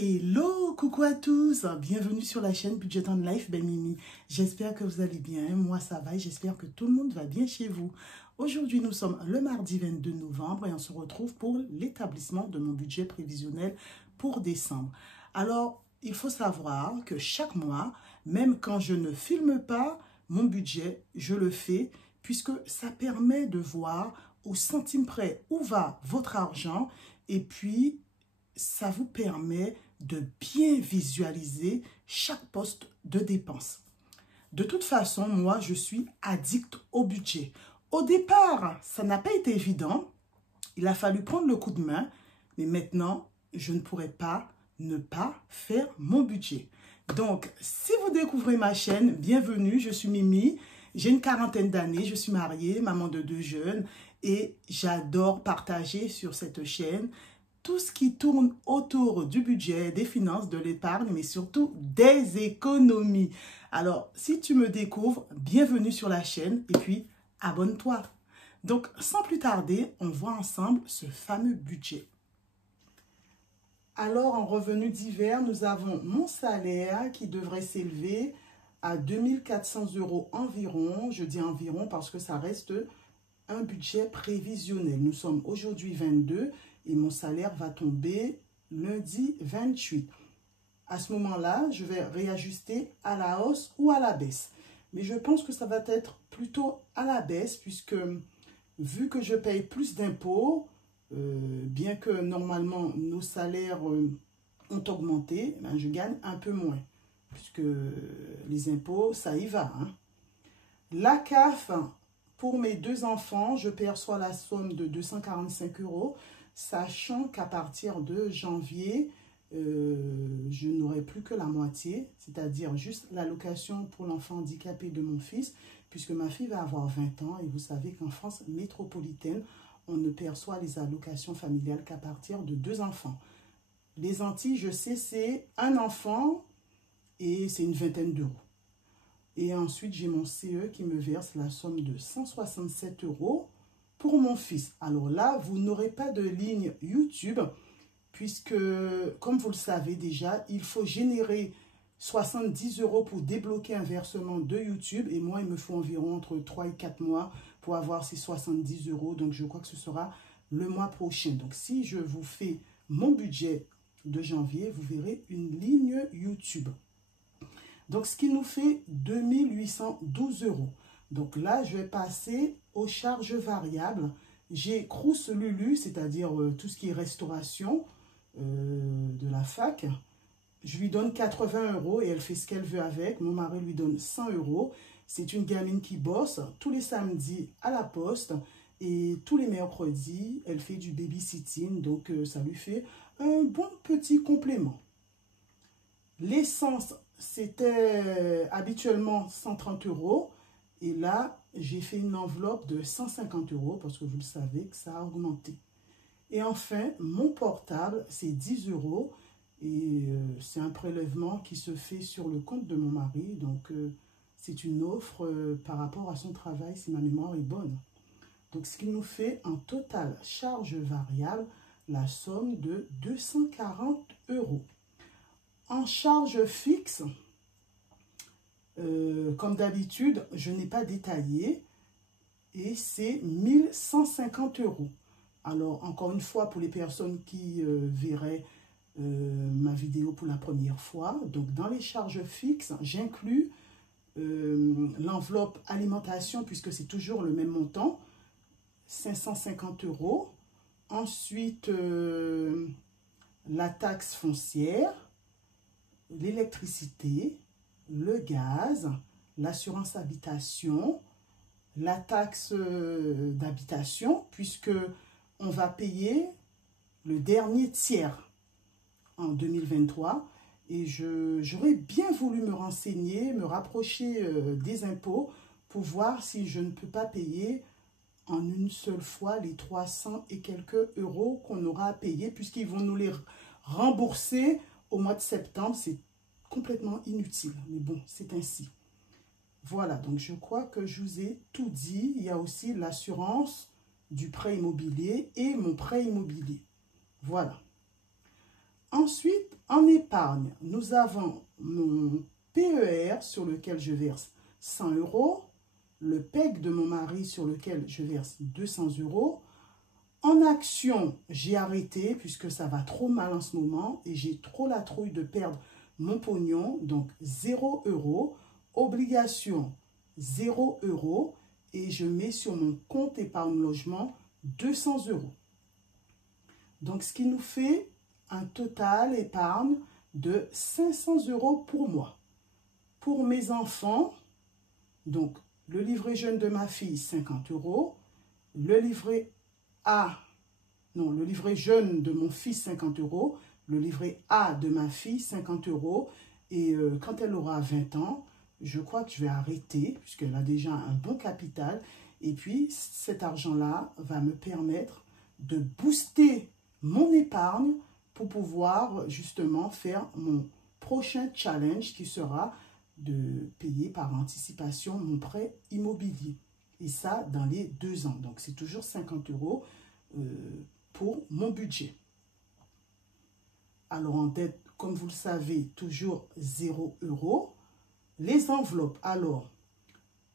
Hello, coucou à tous, bienvenue sur la chaîne Budget and Life by Mimi. J'espère que vous allez bien, moi ça va et j'espère que tout le monde va bien chez vous. Aujourd'hui nous sommes le mardi 22 novembre et on se retrouve pour l'établissement de mon budget prévisionnel pour décembre. Alors, il faut savoir que chaque mois, même quand je ne filme pas mon budget, je le fais puisque ça permet de voir au centime près où va votre argent et puis ça vous permet de bien visualiser chaque poste de dépense. De toute façon, moi, je suis addict au budget. Au départ, ça n'a pas été évident. Il a fallu prendre le coup de main. Mais maintenant, je ne pourrais pas ne pas faire mon budget. Donc, si vous découvrez ma chaîne, bienvenue, je suis Mimi. J'ai une quarantaine d'années, je suis mariée, maman de 2 jeunes et j'adore partager sur cette chaîne tout ce qui tourne autour du budget, des finances, de l'épargne, mais surtout des économies. Alors, si tu me découvres, bienvenue sur la chaîne et puis abonne-toi. Donc, sans plus tarder, on voit ensemble ce fameux budget. Alors, en revenus divers, nous avons mon salaire qui devrait s'élever à 2 400 € environ. Je dis environ parce que ça reste un budget prévisionnel. Nous sommes aujourd'hui 22 et mon salaire va tomber lundi 28. À ce moment-là, je vais réajuster à la hausse ou à la baisse. Mais je pense que ça va être plutôt à la baisse puisque vu que je paye plus d'impôts, bien que normalement nos salaires ont augmenté, ben je gagne un peu moins puisque les impôts, ça y va. La CAF, pour mes 2 enfants, je perçois la somme de 245 €, sachant qu'à partir de janvier, je n'aurai plus que la moitié, c'est-à-dire juste l'allocation pour l'enfant handicapé de mon fils, puisque ma fille va avoir 20 ans et vous savez qu'en France métropolitaine, on ne perçoit les allocations familiales qu'à partir de 2 enfants. Les Antilles, je sais, c'est un enfant et c'est une vingtaine d'euros. Et ensuite, j'ai mon CE qui me verse la somme de 167 € pour mon fils. Alors là, vous n'aurez pas de ligne YouTube puisque, comme vous le savez déjà, il faut générer 70 € pour débloquer un versement de YouTube. Et moi, il me faut environ entre 3 et 4 mois pour avoir ces 70 €. Donc, je crois que ce sera le mois prochain. Donc, si je vous fais mon budget de janvier, vous verrez une ligne YouTube. Donc, ce qui nous fait 2 812 €. Donc là, je vais passer aux charges variables. J'ai Crous Lulu, c'est-à-dire tout ce qui est restauration de la fac. Je lui donne 80 € et elle fait ce qu'elle veut avec. Mon mari lui donne 100 €. C'est une gamine qui bosse tous les samedis à la poste. Et tous les mercredis, elle fait du babysitting. Donc, ça lui fait un bon petit complément. L'essence, c'était habituellement 130 €. Et là, j'ai fait une enveloppe de 150 € parce que vous le savez que ça a augmenté. Et enfin, mon portable, c'est 10 €. Et c'est un prélèvement qui se fait sur le compte de mon mari. Donc, c'est une offre par rapport à son travail, si ma mémoire est bonne. Donc, ce qui nous fait en total charge variable la somme de 240 €. En charge fixe, comme d'habitude, je n'ai pas détaillé et c'est 1150 €. Alors, encore une fois, pour les personnes qui verraient ma vidéo pour la première fois, donc dans les charges fixes, j'inclus l'enveloppe alimentation puisque c'est toujours le même montant, 550 €. Ensuite, la taxe foncière, l'électricité, le gaz, l'assurance habitation, la taxe d'habitation, puisque on va payer le dernier tiers en 2023. Et j'aurais bien voulu me renseigner, me rapprocher des impôts pour voir si je ne peux pas payer en une seule fois les 300 et quelques € qu'on aura à payer, puisqu'ils vont nous les rembourser au mois de septembre. C'est complètement inutile, mais bon, c'est ainsi. Voilà, donc je crois que je vous ai tout dit. Il y a aussi l'assurance du prêt immobilier et mon prêt immobilier. Voilà. Ensuite, En épargne, nous avons mon PER sur lequel je verse 100 €, le PEG de mon mari sur lequel je verse 200 €. En action, j'ai arrêté puisque ça va trop mal en ce moment et j'ai trop la trouille de perdre mon pognon, donc 0 €. Obligation, 0 € et je mets sur mon compte épargne logement 200 €. Donc, ce qui nous fait un total épargne de 500 € pour moi. Pour mes enfants, donc le livret jeune de ma fille, 50 €. Le livret A, non, le livret jeune de mon fils, 50 €. Le livret A de ma fille, 50 €. Et quand elle aura 20 ans, je crois que je vais arrêter puisqu'elle a déjà un bon capital. Et puis, cet argent-là va me permettre de booster mon épargne pour pouvoir justement faire mon prochain challenge qui sera de payer par anticipation mon prêt immobilier. Et ça, dans les 2 ans. Donc, c'est toujours 50 € pour mon budget. Alors, en tête, comme vous le savez, toujours 0 €. Les enveloppes, alors,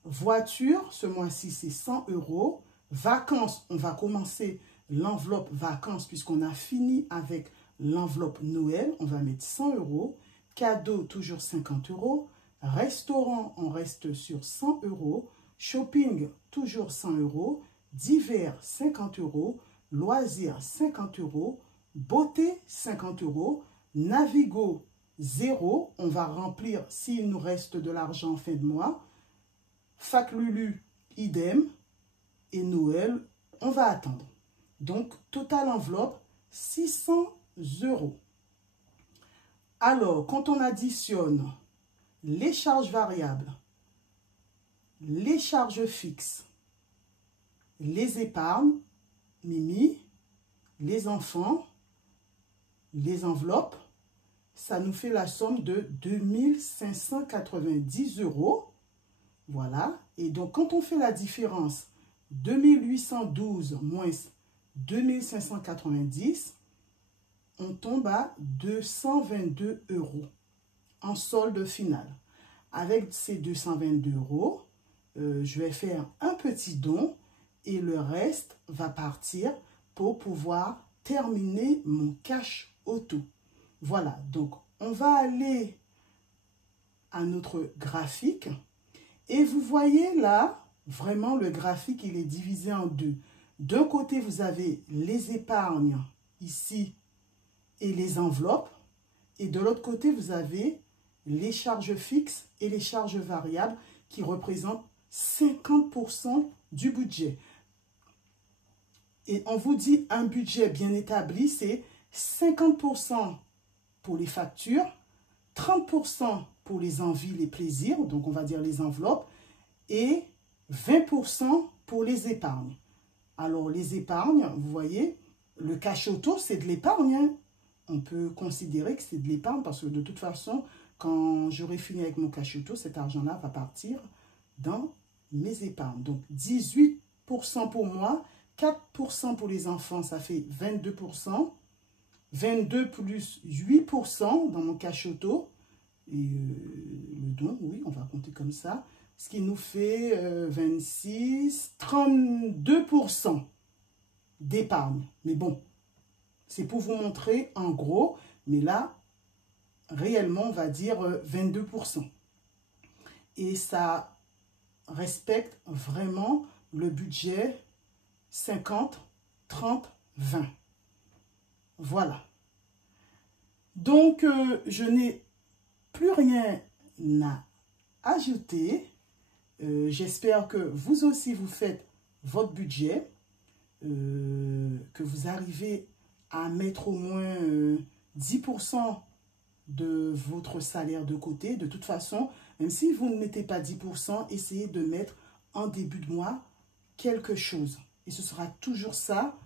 voiture, ce mois-ci, c'est 100 €. Vacances, on va commencer l'enveloppe vacances puisqu'on a fini avec l'enveloppe Noël. On va mettre 100 €. Cadeau, toujours 50 €. Restaurant, on reste sur 100 €. Shopping, toujours 100 €. Divers, 50 €. Loisirs, 50 €. Beauté, 50 €. Navigo, 0. On va remplir s'il nous reste de l'argent en fin de mois. Fac Lulu, idem. Et Noël, on va attendre. Donc, total enveloppe, 600 €. Alors, quand on additionne les charges variables, les charges fixes, les épargnes, Mimi, les enfants, les enveloppes, ça nous fait la somme de 2590 €. Voilà. Et donc, quand on fait la différence, 2812 moins 2590, on tombe à 222 € en solde final. Avec ces 222 €, je vais faire un petit don et le reste va partir pour pouvoir terminer mon cash auto. Voilà, donc on va aller à notre graphique et vous voyez là, vraiment le graphique il est divisé en deux. D'un côté, vous avez les épargnes ici et les enveloppes. Et de l'autre côté, vous avez les charges fixes et les charges variables qui représentent 50% du budget. Et on vous dit un budget bien établi, c'est 50% pour les factures, 30% pour les envies, les plaisirs, donc on va dire les enveloppes, et 20% pour les épargnes. Alors, les épargnes, vous voyez, le cash auto, c'est de l'épargne. Hein. On peut considérer que c'est de l'épargne parce que de toute façon, quand j'aurai fini avec mon cash auto, cet argent-là va partir dans mes épargnes. Donc, 18% pour moi, 4% pour les enfants, ça fait 22%. 22 plus 8% dans mon cash auto. Et le don, oui, on va compter comme ça. Ce qui nous fait 26, 32% d'épargne. Mais bon, c'est pour vous montrer en gros. Mais là, réellement, on va dire 22%. Et ça respecte vraiment le budget 50, 30, 20. Voilà. Donc, je n'ai plus rien à ajouter. J'espère que vous aussi, vous faites votre budget, que vous arrivez à mettre au moins 10% de votre salaire de côté. De toute façon, même si vous ne mettez pas 10%, essayez de mettre en début de mois quelque chose. Et ce sera toujours ça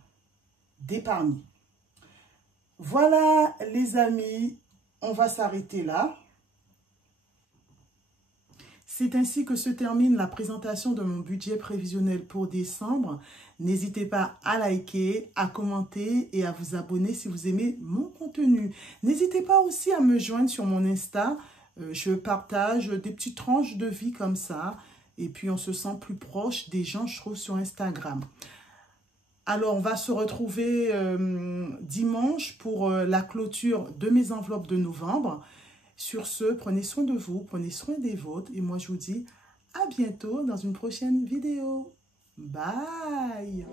d'épargner. Voilà les amis, on va s'arrêter là. C'est ainsi que se termine la présentation de mon budget prévisionnel pour décembre. N'hésitez pas à liker, à commenter et à vous abonner si vous aimez mon contenu. N'hésitez pas aussi à me joindre sur mon Insta. Je partage des petites tranches de vie comme ça. Et puis, on se sent plus proche des gens, je trouve, sur Instagram. Alors, on va se retrouver dimanche pour la clôture de mes enveloppes de novembre. Sur ce, prenez soin de vous, prenez soin des vôtres. Et moi, je vous dis à bientôt dans une prochaine vidéo. Bye!